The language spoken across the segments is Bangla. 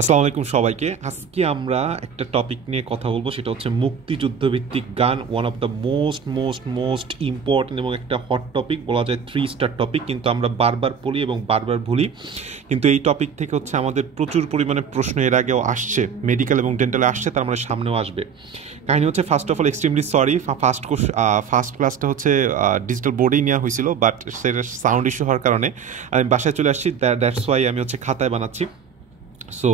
আসসালামু আলাইকুম সবাইকে। আজকে আমরা একটা টপিক নিয়ে কথা বলবো, সেটা হচ্ছে মুক্তিযুদ্ধভিত্তিক গান। One of the most most most important এবং একটা হট টপিক, বলা যায় 3 স্টার টপিক, কিন্তু আমরা বারবার পড়ি এবং বারবার ভুলি। কিন্তু এই টপিক থেকে হচ্ছে আমাদের প্রচুর পরিমাণে প্রশ্ন এর আগেও আসছে, মেডিকেল এবং ডেন্টালে আসছে, তার মানে সামনেও আসবে। কাহিনী হচ্ছে, first of all extremely sorry, first ক্লাসটা হচ্ছে ডিজিটাল বোর্ডেই নেওয়া হয়েছিল, বাট সেটা সাউন্ড ইস্যু হওয়ার কারণে আমি বাসায় চলে আসছি। দ্যাটস ওয়াই আমি হচ্ছে খাতায় বানাচ্ছি। So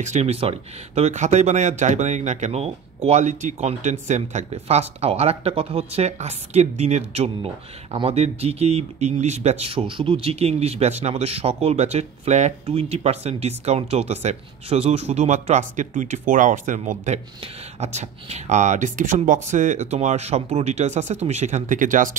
extremely sorry. তবে খাতায় বানাই আর যাই বানাই না কেন, কোয়ালিটি কন্টেন্ট সেম থাকবে। আর একটা কথা হচ্ছে, আজকের দিনের জন্য আমাদের জিকে ইংলিশ ব্যাচ শো, শুধু জিকে ইংলিশ ব্যাচ না, আমাদের সকল ব্যাচে ফ্ল্যাট 20% ডিসকাউন্ট চলতেছে, শুধুমাত্র আজকের 24 আওয়ার্সের মধ্যে। আচ্ছা, ডিসক্রিপশন বক্সে তোমার সম্পূর্ণ ডিটেলস আছে, তুমি সেখান থেকে জাস্ট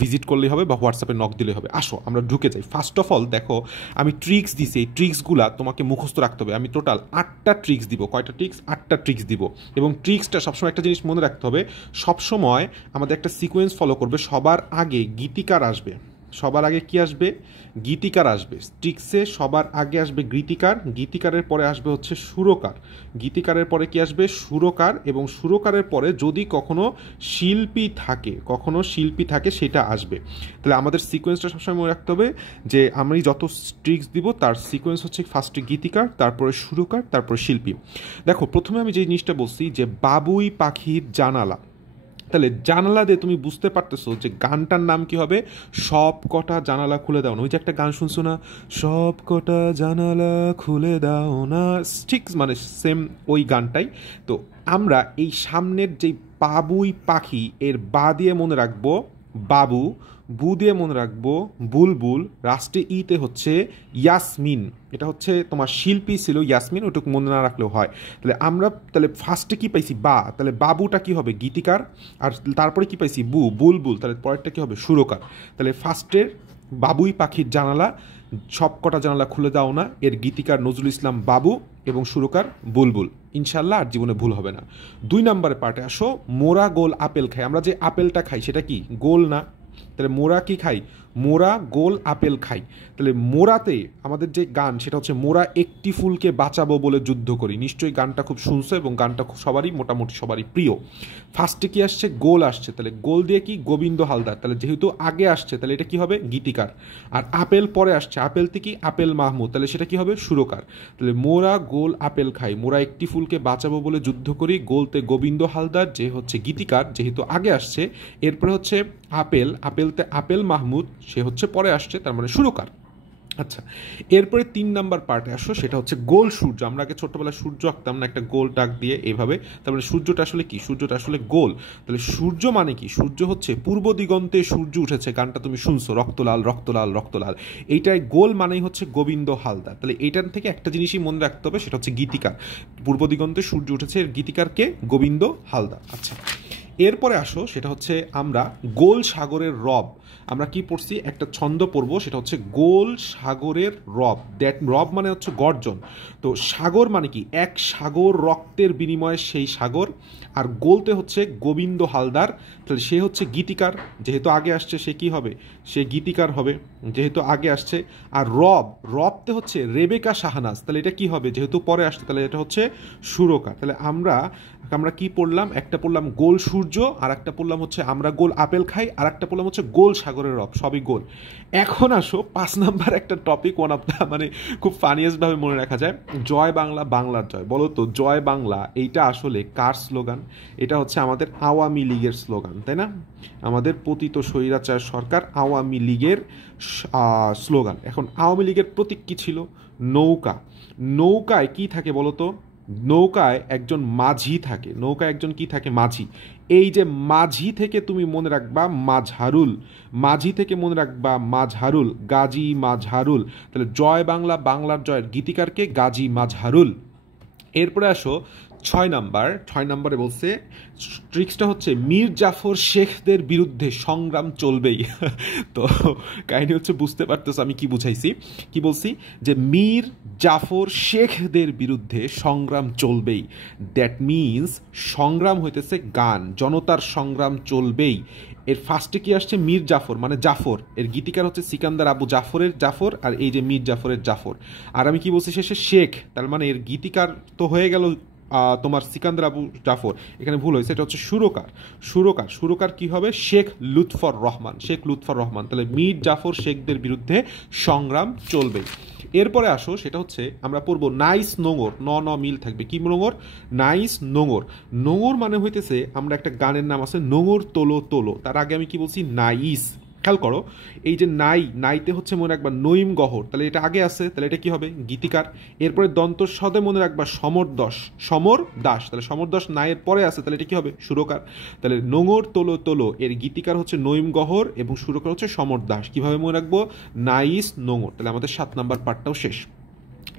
ভিজিট করলেই হবে বা হোয়াটসঅ্যাপে নক দিলেই হবে। আসো আমরা ঢুকে যাই। ফার্স্ট অফ অল দেখো, আমি ট্রিক্স দিছি, এই ট্রিক্সগুলা তোমাকে মুখস্থ রাখতে হবে। আমি টোটাল 8টা ট্রিক্স দিব। কয়টা ট্রিক্স? 8টা ট্রিক্স দিব। এবং ট্রিক্সটা সবসময় একটা জিনিস মনে রাখতে হবে, সবসময় আমাদের একটা সিকোয়েন্স ফলো করবে। সবার আগে গীতিকার আসবে। সবার আগে কি আসবে? গীতিকার আসবে। ট্রিক্সে সবার আগে আসবে গীতিকার, গীতিকারের পরে আসবে হচ্ছে সুরকার, গীতিকারের পরে কি আসবে? সুরকার, এবং সুরকারের পরে যদি কখনো শিল্পী থাকে সেটা আসবে। তাহলে আমাদের সিকোয়েন্সটা সবসময় মনে রাখতে হবে যে আমি যত ট্রিক্স দিব তার সিকোয়েন্স হচ্ছে ফার্স্টে গীতিকার, তারপরে সুরকার, তারপরে শিল্পী। দেখো, প্রথমে আমি যে জিনিসটা বলছি যে বাবুই পাখির জানালা, তাহলে জানালা দিয়ে তুমি বুঝতে পারতেছো যে গানটার নাম কি হবে? সব কটা জানালা খুলে দাও না। ওই যে একটা গান শুনছো না, সব কটা জানালা খুলে দাও না, ঠিক মানে সেম ওই গানটাই। তো আমরা এই সামনের যে বাবুই পাখি, এর বা দিয়ে মনে রাখবো বাবু, বু দিয়ে মনে রাখবো বুলবুল, রাষ্ট্রে ইতে হচ্ছে ইয়াসমিন। এটা হচ্ছে তোমার শিল্পী ছিল ইয়াসমিন, ওটুকু মনে না রাখলেও হয়। তাহলে ফার্স্টে কি পাইছি? বা, তাহলে বাবুটা কি হবে? গীতিকার। আর তারপরে কি পাইছি? বুলবুল, তাহলে পরেরটা কি হবে? সুরকার। তাহলে ফার্স্টের বাবুই পাখির জানালা, সব কটা জানালা খুলে দাও না, এর গীতিকার নজরুল ইসলাম বাবু এবং সুরকার বুলবুল। ইনশাল্লাহ আর জীবনে ভুল হবে না। 2 নম্বরের পার্টে আসো, মোরা গোল আপেল খাই। আমরা যে আপেলটা খাই সেটা কি? গোল না? তাহলে মোরা কি খাই? মোরা গোল আপেল খাই। তাহলে মোরাতে আমাদের যে গান, সেটা হচ্ছে মোরা একটি ফুলকে বাঁচাবো বলে যুদ্ধ করি। নিশ্চয়ই গানটা খুব শুনছো এবং গানটা খুব সবারই মোটামুটি সবারই প্রিয়। ফার্স্টে কি আসছে? গোল আসছে, তাহলে গোল দিয়ে কি? গোবিন্দ হালদার। তাহলে যেহেতু আগে আসছে, তাহলে এটা কি হবে? গীতিকার। আর আপেল পরে আসছে, আপেলতে কি? আপেল মাহমুদ, তাহলে সেটা কি হবে? সুরকার। তাহলে মোরা গোল আপেল খাই, মোরা একটি ফুলকে বাঁচাবো বলে যুদ্ধ করি, গোলতে গোবিন্দ হালদার যে হচ্ছে গীতিকার, যেহেতু আগে আসছে। এরপরে হচ্ছে আপেলতে আপেল মাহমুদ, সে হচ্ছে পরে আসছে, তার মানে সুরকার। আচ্ছা, এরপরে 3 নম্বর পার্টে আসো, সেটা হচ্ছে গোল সূর্য। আমরা আগে ছোট্টবেলায় সূর্য আঁকতাম না, একটা গোল দাগ দিয়ে এইভাবে, তারপরে সূর্যটা আসলে কি? সূর্যটা আসলে গোল। তাহলে সূর্য মানে কি? সূর্য হচ্ছে পূর্ব দিগন্তে সূর্য উঠেছে, গানটা তুমি শুনছো, রক্তলাল রক্তলাল রক্তলাল। এইটাই গোল মানেই হচ্ছে গোবিন্দ হালদার। তাহলে এইটার থেকে একটা জিনিসই মনে রাখতে হবে, সেটা হচ্ছে গীতিকার। পূর্ব দিগন্তে সূর্য উঠেছে, এর গীতিকারকে? গোবিন্দ হালদার। আচ্ছা, এরপরে আসো, সেটা হচ্ছে আমরা গোল সাগরের রব। আমরা কি পড়ছি? একটা ছন্দ পড়বো, সেটা হচ্ছে গোল সাগরের রব। দ্যাট রব মানে হচ্ছে গর্জন। তো সাগর মানে কি? এক সাগর রক্তের বিনিময়ে সেই সাগর। আর গোলতে হচ্ছে গোবিন্দ হালদার, তাহলে সে হচ্ছে গীতিকার। যেহেতু আগে আসছে, সে কি হবে? সে গীতিকার হবে, যেহেতু আগে আসছে। আর রবতে হচ্ছে রেবেকা শাহনাজ, তাহলে এটা কি হবে? যেহেতু পরে আসছে, তাহলে এটা হচ্ছে সুরকার। তাহলে আমরা কি পড়লাম? একটা পড়লাম গোল সূর্য, আর একটা পড়লাম হচ্ছে আমরা গোল আপেল খাই, আর একটা পড়লাম হচ্ছে গোল সাগরের রব, সবই গোল। এখন আসো 5 নম্বর একটা টপিক, ওয়ান অফ দ্য মানে খুব ফানিয়েস্ট ভাবে মনে রাখা যায়, জয় বাংলা বাংলার জয়। বলো তো, জয় বাংলা এইটা আসলে কার স্লোগান? এটা হচ্ছে আমাদের আওয়ামী লীগের স্লোগান, তাই না? আমাদের পতিত স্বৈরাচার সরকার আওয়ামী লীগের স্লোগান। এখন আওয়ামী লীগের প্রতীক কি ছিল? নৌকা। নৌকায় কি থাকে বলো তো? নৌকায় একজন মাঝি থাকে। নৌকায় একজন কি থাকে? মাঝি। এই যে মাঝি থেকে তুমি মনে রাখবা মাঝহারুল, মাঝি থেকে মনে রাখবা মাঝহারুল, গাজী মাঝহারুল। তাহলে জয় বাংলা বাংলার জয়ের গীতিকারকে? গাজী মাঝহারুল। এরপরে আসো 6 নম্বর। 6 নম্বরে বলছে ট্রিক্সটা হচ্ছে মীর জাফর শেখদের বিরুদ্ধে সংগ্রাম চলবেই। তো কাহিনী হচ্ছে, বুঝতে পারতেছ আমি কি বুঝাইছি? কি বলছি? যে মীর জাফর শেখদের বিরুদ্ধে সংগ্রাম চলবেই। দ্যাট মিনস সংগ্রাম হইতেছে গান, জনতার সংগ্রাম চলবেই। এর ফার্স্টে কি আসছে মীর জাফর মানে জাফর, এর গীতিকার হচ্ছে সিকান্দার আবু জাফরের জাফর, আর এই যে মীর জাফরের জাফর। আর আমি কি বলছি শেষে শেখ, তার মানে এর গীতিকার তো হয়ে গেল তোমার সিকান্দার আবু জাফর, এখানে ভুল হয়েছে, এটা হচ্ছে সুরকার। সুরকার কি হবে শেখ লুৎফর রহমান, শেখ লুৎফর রহমান। তাহলে মীর জাফর শেখদের বিরুদ্ধে সংগ্রাম চলবে। এরপরে আসো, সেটা হচ্ছে আমরা পড়বো নাইস নোঙর, ন মিল থাকবে, কি নোঙর? নাইস নোঙর। নোঙর মানে হইতেছে, আমরা একটা গানের নাম আছে নোঙর তোলো তোলো, তার আগে আমি কি বলছি নাইস। খেয়াল করো, এই যে নাইতে হচ্ছে মনে রাখবা নইম গহর, তাহলে এটা আগে আছে, তাহলে এটা কি হবে? গীতিকার। এরপরে দন্ত সদে মনে রাখবা সমর দাস, তাহলে সমর দাস নাইয়ের পরে আছে, তাহলে এটা কি হবে? সুরকার। তাহলে নোঙর তোলো তোলো এর গীতিকার হচ্ছে নইম গহর এবং সুরকার হচ্ছে সমর দাস। কিভাবে মনে রাখবো? নাইস নোঙর। তাহলে আমাদের 7 নাম্বার পার্টটাও শেষ।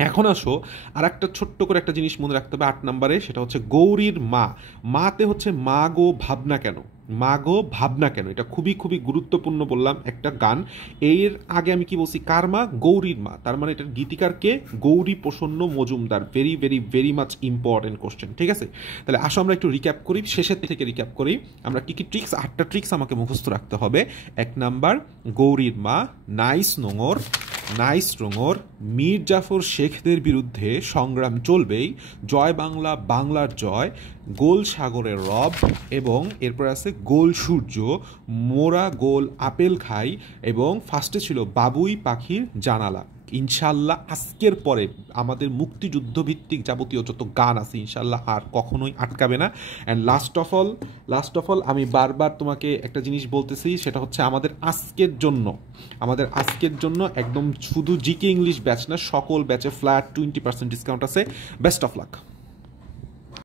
এখন আসো আর একটা ছোট্ট করে একটা জিনিস মনে রাখতে হবে 8 নাম্বারে, সেটা হচ্ছে গৌরীর মা। মাতে হচ্ছে মা গো ভাবনা কেন, মা গো ভাবনা কেন, এটা খুবই খুবই গুরুত্বপূর্ণ বললাম একটা গান। এর আগে আমি কি বলছি? কার মা? গৌরীর মা। তার মানে এটার গীতিকারকে গৌরী প্রসন্ন Majumdar. Very very very much important question, ঠিক আছে? তাহলে আসো আমরা একটু রিক্যাপ করি, শেষের থেকে রিক্যাপ করি। আমরা কি কি ট্রিক্স, 8টা ট্রিক্স আমাকে মুখস্থ রাখতে হবে। 1 নাম্বার গৌরীর মা, নাইস নোঙর, নাইস নোঙর, মীর জাফর শেখদের বিরুদ্ধে সংগ্রাম চলবেই, জয় বাংলা বাংলার জয়, গোল সাগরের রব, এবং এরপর আছে গোল সূর্য, মোরা গোল আপেল খাই, এবং ফার্স্টে ছিল বাবুই পাখির জানালা। ইনশাল্লাহ আজকের পরে আমাদের মুক্তিযুদ্ধ ভিত্তিক যাবতীয় যত গান আছে ইনশাল্লাহ আর কখনোই আটকাবে না। অ্যান্ড লাস্ট অফ অল আমি বারবার তোমাকে একটা জিনিস বলতেছি, সেটা হচ্ছে আমাদের আজকের জন্য একদম শুধু জিকে ইংলিশ ব্যাচ না, সকল ব্যাচে ফ্ল্যাট 20% ডিসকাউন্ট আছে। Best of luck.